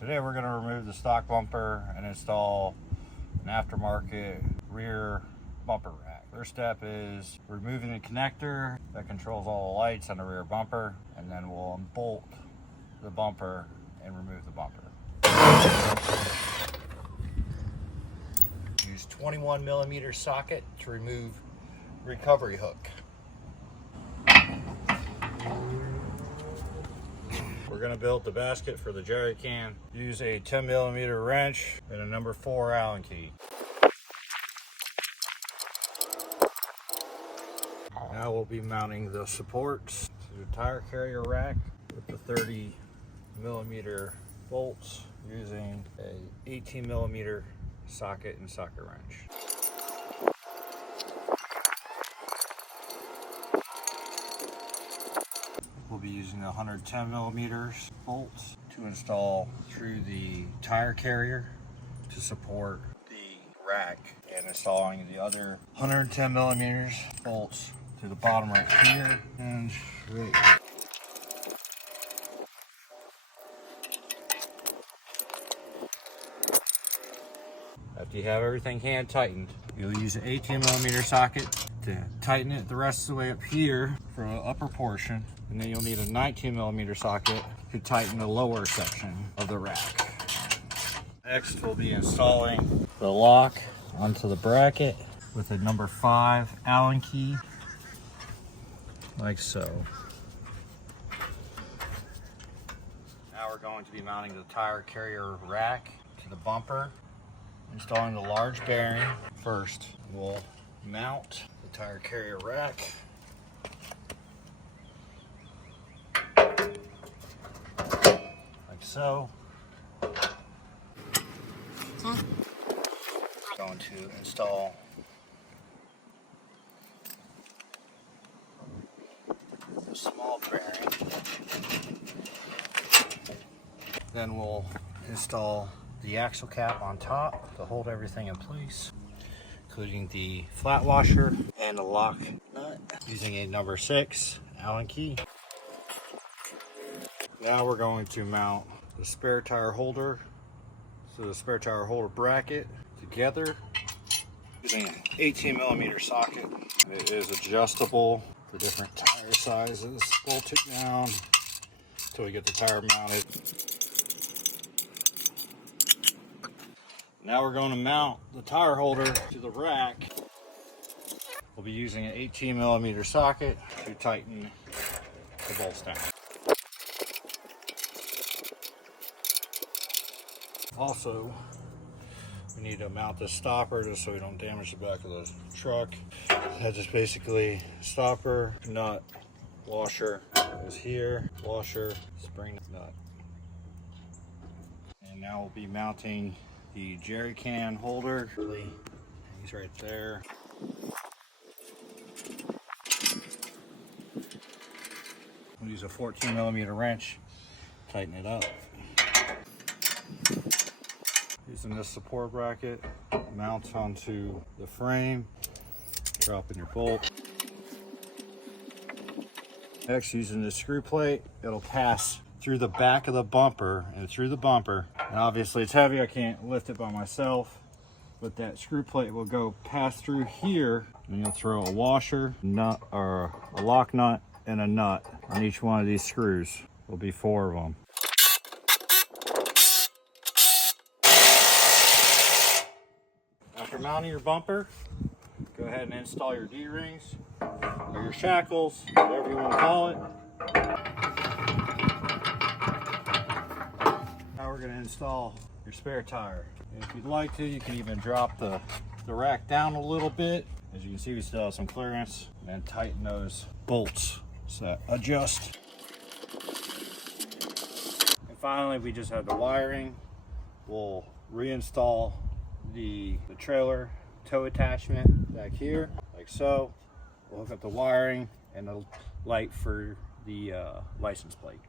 Today we're going to remove the stock bumper and install an aftermarket rear bumper rack. First step is removing the connector that controls all the lights on the rear bumper, and then we'll unbolt the bumper and remove the bumper. Use 21mm socket to remove recovery hook. We're going to build the basket for the jerry can. Use a 10mm wrench and a number 4 Allen key. Now we'll be mounting the supports to the tire carrier rack with the 30mm bolts using a 18mm socket and socket wrench. We'll be using 110mm bolts to install through the tire carrier to support the rack, and installing the other 110mm bolts to the bottom right here and right here. After you have everything hand tightened, you'll use an 18mm socket to tighten it the rest of the way up here for the upper portion, and then you'll need a 19mm socket to tighten the lower section of the rack. Next, we'll be installing the lock onto the bracket with a number 5 Allen key, like so. Now we're going to be mounting the tire carrier rack to the bumper. Installing the large bearing first. We'll mount the tire carrier rack. Like so. Going to install the small bearing. Then we'll install the axle cap on top to hold everything in place, including the flat washer and the lock nut, using a number 6 Allen key. Now we're going to mount the spare tire holder to the spare tire holder bracket together using an 18mm socket. It is adjustable for different tire sizes. Bolt it down until we get the tire mounted. Now we're going to mount the tire holder to the rack. We'll be using an 18mm socket to tighten the bolts down. Also, we need to mount the stopper just so we don't damage the back of the truck. That's just basically stopper, nut, washer is here, washer, spring nut. And now we'll be mounting the jerry can holder. He's right there. We'll use a 14mm wrench, tighten it up. Using this support bracket, mount onto the frame, drop in your bolt. Next, using the screw plate, it'll pass through the back of the bumper and through the bumper. And obviously it's heavy, I can't lift it by myself, but that screw plate will go pass through here, and you'll throw a washer, nut, or a lock nut and a nut on each one of these screws. There'll be 4 of them. After mounting your bumper, go ahead and install your D-rings or your shackles, whatever you want to call it. Now we're going to install your spare tire. And if you'd like to, you can even drop the rack down a little bit. As you can see, we still have some clearance. And then tighten those bolts so that adjust. And finally, we just have the wiring. We'll reinstall the trailer tow attachment back here, like so. We'll hook up the wiring and the light for the license plate.